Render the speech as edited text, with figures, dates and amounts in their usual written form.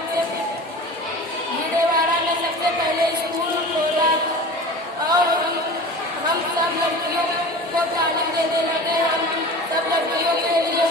सबसे भिडेवाड़ा ने सबसे पहले स्कूल खोला और हम सब लड़कियों को तालीम देने लगे। हम सब लड़कियों के लिए